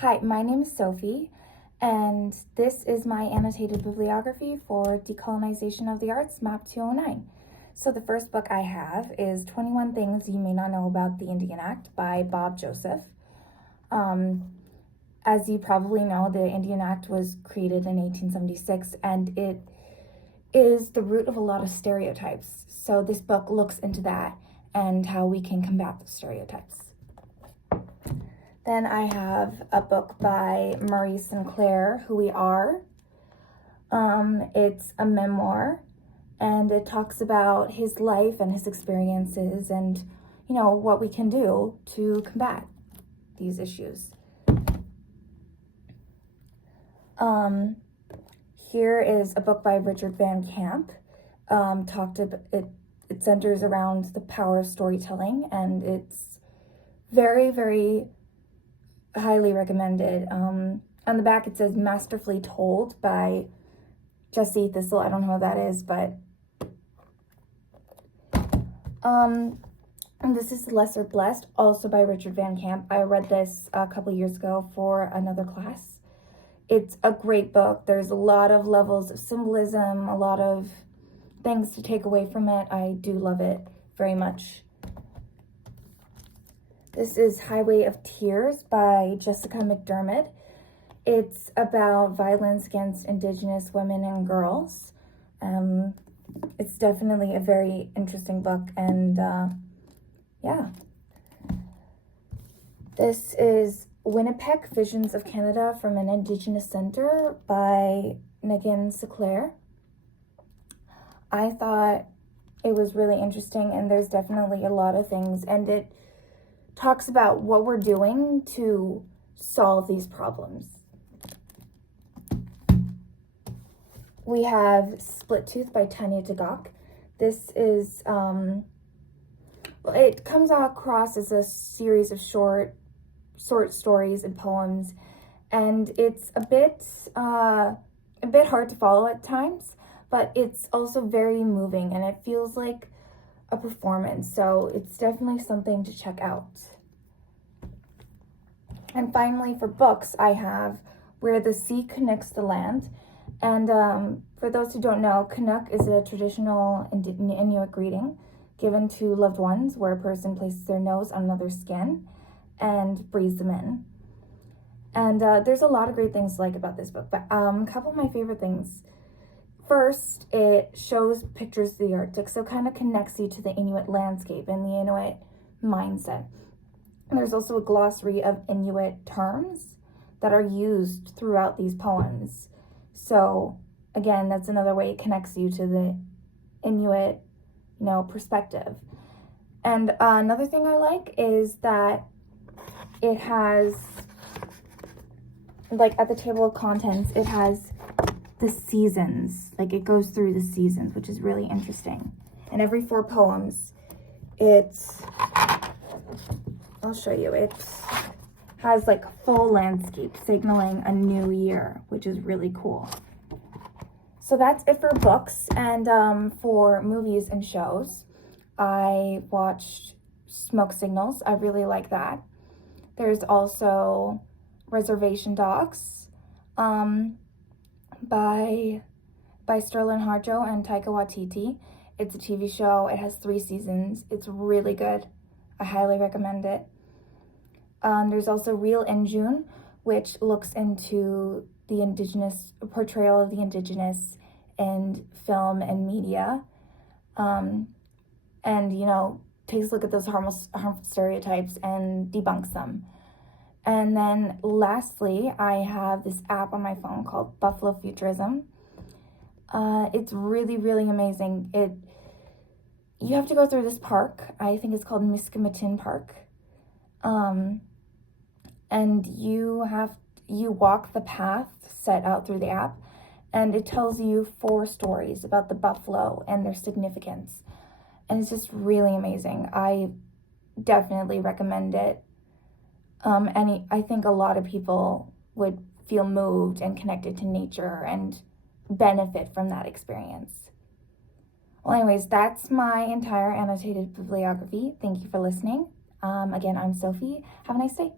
Hi, my name is Sophie, and this is my annotated bibliography for Decolonization of the Arts, Map 209. So the first book I have is 21 Things You May Not Know About the Indian Act by Bob Joseph. As you probably know, the Indian Act was created in 1876, and it is the root of a lot of stereotypes. So this book looks into that and how we can combat the stereotypes. Then I have a book by Murray Sinclair, Who We Are. It's a memoir, and it talks about his life and his experiences and, what we can do to combat these issues. Here is a book by Richard Van Camp. It centers around the power of storytelling, and it's very, very highly recommended. On the back it says Masterfully Told by Jesse Thistle. I don't know who that is, but and this is Lesser Blessed, also by Richard Van Camp. I read this a couple years ago for another class. It's a great book. There's a lot of levels of symbolism, a lot of things to take away from it. I do love it very much. This is Highway of Tears by Jessica McDiarmid. It's about violence against Indigenous women and girls. It's definitely a very interesting book, and yeah. This is Wînipêk, Visions of Canada from an Indigenous Center by Murray Sinclair. I thought it was really interesting, and there's definitely a lot of things, and it talks about what we're doing to solve these problems. We have Split Tooth by Tanya Tagaq. This is, it comes across as a series of short stories and poems, and it's a bit hard to follow at times, but it's also very moving, and it feels like a performance, so it's definitely something to check out. And finally, for books, I have Where the Sea Connects the Land. And for those who don't know, Kunuk is a traditional Inuit greeting given to loved ones, where a person places their nose on another's skin and breathes them in. And there's a lot of great things to like about this book, but a couple of my favorite things. First, it shows pictures of the Arctic, so kind of connects you to the Inuit landscape and the Inuit mindset. And there's also a glossary of Inuit terms that are used throughout these poems. So again, that's another way it connects you to the Inuit, perspective. And another thing I like is that it has, like at the table of contents, it has the seasons, like it goes through the seasons, which is really interesting. And every 4 poems, I'll show you, it has like full landscape signaling a new year, which is really cool. So that's it for books. And for movies and shows, I watched Smoke Signals. I really like that. There's also Reservation Dogs by Sterlin, Harjo, and Taika Waititi. It's a TV show. It has 3 seasons. It's really good. I highly recommend it. There's also Real Injun, which looks into the Indigenous portrayal of the Indigenous in film and media, and takes a look at those harmful stereotypes and debunks them. And then lastly, I have this app on my phone called Buffalo Futurism. It's really, really amazing. You have to go through this park. I think it's called Miskamatin Park. And you walk the path set out through the app, and it tells you 4 stories about the buffalo and their significance. And it's just really amazing. I definitely recommend it. I think a lot of people would feel moved and connected to nature and benefit from that experience. Well, anyways, that's my entire annotated bibliography. Thank you for listening. Again, I'm Sophie. Have a nice day.